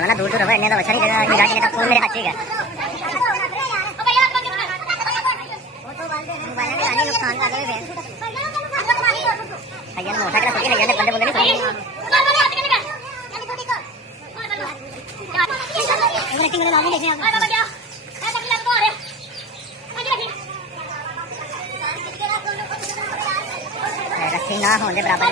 थोड़ा दूर दूर रहने तो अच्छा नहीं लगा। जाके का फोन मेरे हाथ में है। मोबाइल में गाने नुकसान कर रहे हैं। भैया ने मोटा करा सोची नहीं, बंदे बंदे नहीं एक्टिंग करने लाने देखे रस्सी ना होने बराबर